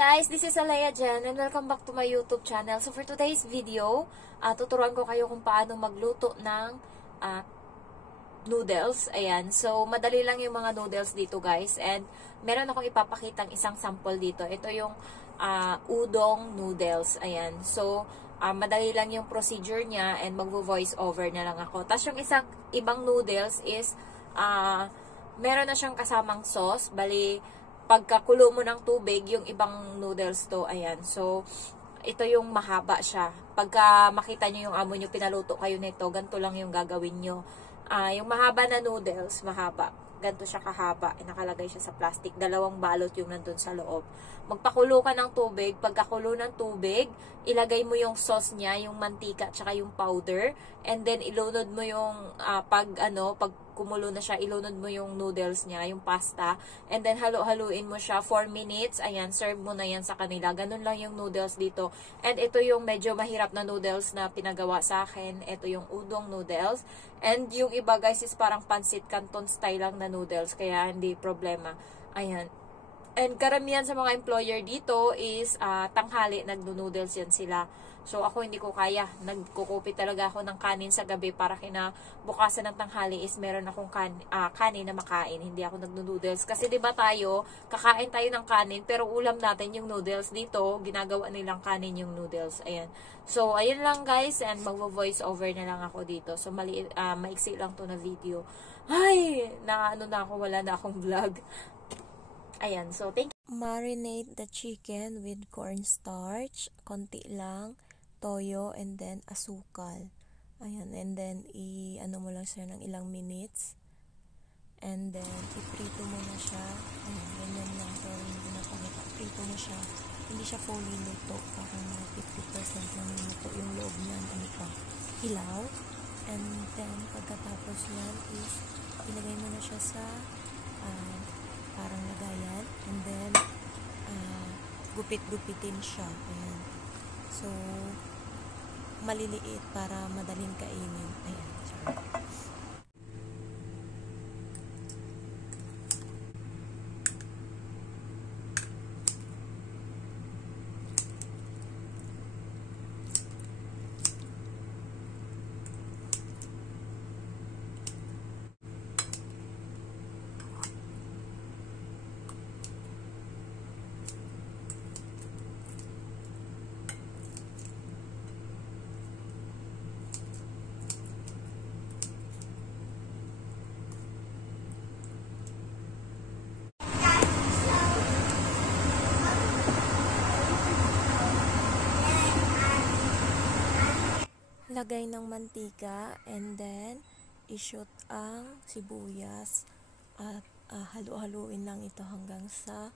guys, this is Alea Jen and welcome back to my YouTube channel. So for today's video, tuturuan ko kayo kung paano magluto ng noodles. Ayan, so madali lang yung mga noodles dito guys, and meron akong ipapakitang isang sample dito. Ito yung udong noodles. Ayan, so madali lang yung procedure niya and magvo-voice over na lang ako. Tapos yung isang ibang noodles is meron na siyang kasamang sauce. Bali, pagkakulo mo ng tubig, yung ibang noodles to, ayan. So, ito yung mahaba siya. Pagka makita nyo yung amo nyo, pinaluto kayo nito, ganito lang yung gagawin nyo. Yung mahaba na noodles, mahaba. Ganito siya kahaba. Nakalagay siya sa plastic. 2 balot yung nandun sa loob. Magpakulo ka ng tubig. Pagkakulo ng tubig, ilagay mo yung sauce niya, yung mantika, tsaka yung powder. And then, ilunod mo yung, pag kumulo na siya, ilunod mo yung noodles niya, yung pasta. And then, halo-haluin mo siya 4 minutes. Ayan, serve mo na yan sa kanila. Ganun lang yung noodles dito. And ito yung medyo mahirap na noodles na pinagawa sa akin. Ito yung udong noodles. And yung iba guys is parang pansit canton style lang na noodles. Kaya hindi problema. Ayan. And karamihan sa mga employer dito is tanghali, nagno-noodles yan sila. So ako hindi ko kaya. Nagkukupi talaga ako ng kanin sa gabi para kinabukasan ng tanghali is meron akong kanin na makain. Hindi ako nagno-noodles. Kasi 'di ba tayo, kakain tayo ng kanin pero ulam natin yung noodles. Dito, ginagawa nilang kanin yung noodles. Ayan. So ayun lang guys, and magvo-voice over na lang ako dito. So maiksi lang 'to na video. Ay, na ako, wala na akong vlog. Ayan, so thank you. Marinate the chicken with cornstarch, konti lang, toyo, and then asukal. Ayan, and then i-ano mo lang siya ng ilang minutes. And then iprito mo na siya. Ayan, ganyan lang. Sorry, hindi na pakita. Prito mo siya. Hindi siya fully luto. Parang 50% lang yung luto. Yung loob niyan, hilaw. And then, pagkatapos yan is, ilagay mo na siya sa parang lagayan, and then gupit-gupitin siya. Ayan. So maliliit para madaling kainin. Ayan. Sorry. Lagay ng mantika, and then i-shoot ang sibuyas at halu-haluin lang ito hanggang sa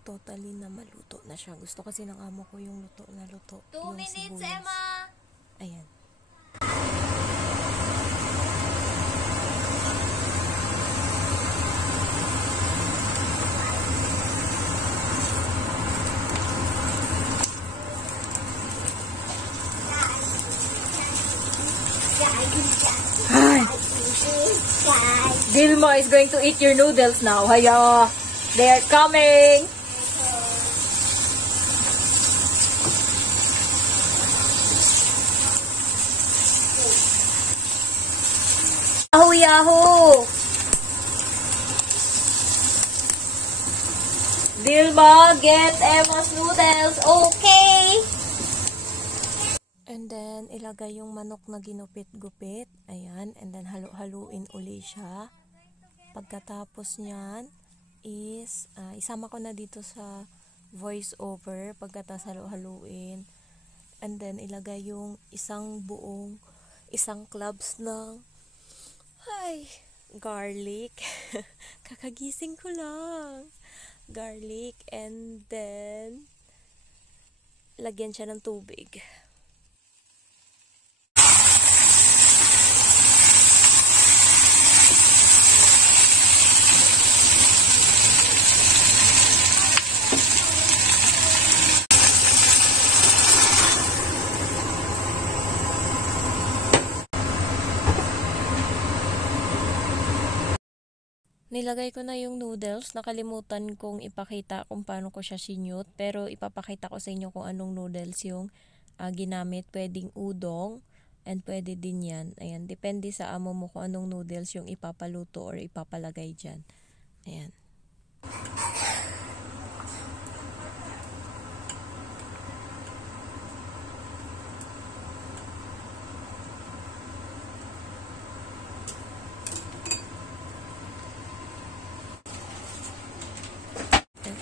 totally na maluto na siya. Gusto kasi ng amo ko yung luto na luto. 2 minutes, sibuyas. Emma! Ayan. Hi. Dilma is going to eat your noodles now. Hiya. They are coming. Yahoo, yahoo. Dilma, get Emma's noodles. Okay. And then, ilagay yung manok na ginupit-gupit. Ayan. And then, halu-haluin uli siya. Pagkatapos niyan is, isama ko na dito sa voice over. Pagkatapos halu-haluin. And then, ilagay yung isang clubs ng garlic. Kakagising ko lang. Garlic. And then, lagyan siya ng tubig. nilagay ko na yung noodles. Nakalimutan kong ipakita kung paano ko siya sinute. Pero ipapakita ko sa inyo kung anong noodles yung ginamit. Pwedeng udong and pwede din yan. Ayan, depende sa amo mo kung anong noodles yung ipapaluto or ipapalagay dyan. Ayan.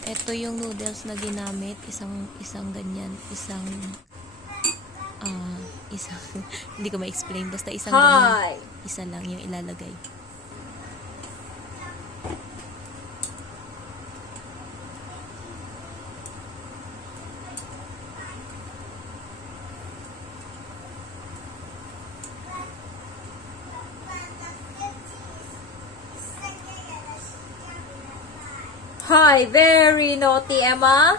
Ito yung noodles na ginamit, isang ganyan, isang hindi ko ma-explain, basta isang ganyan, isa lang yung ilalagay. Hi, very naughty, Emma.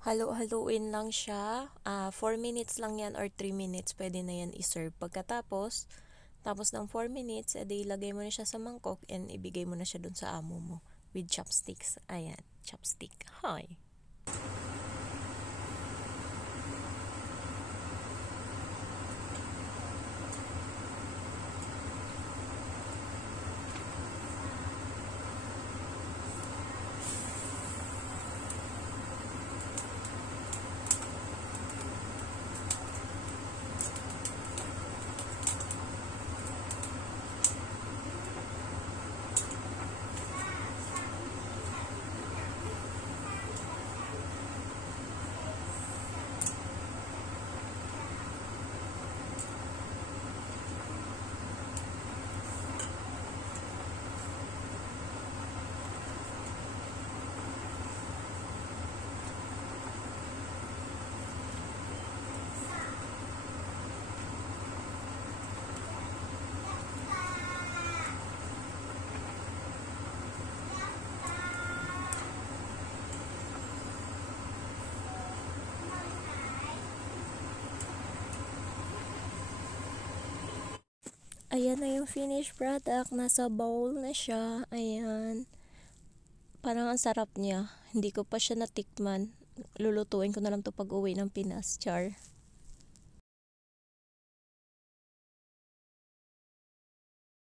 Halo-haluin lang siya. 4 minutes lang yan or 3 minutes. Pwede na yan iserve. Pagkatapos ng 4 minutes, edi ilagay mo na siya sa mangkok and ibigay mo na siya dun sa amo mo with chopsticks. Ayan, chopstick. Hi! Ayan na yung finished product. Nasa bowl na siya. Ayan. Parang ang sarap niya. Hindi ko pa siya natikman. Lulutuin ko na lang to pag uwi ng Pinas. Char.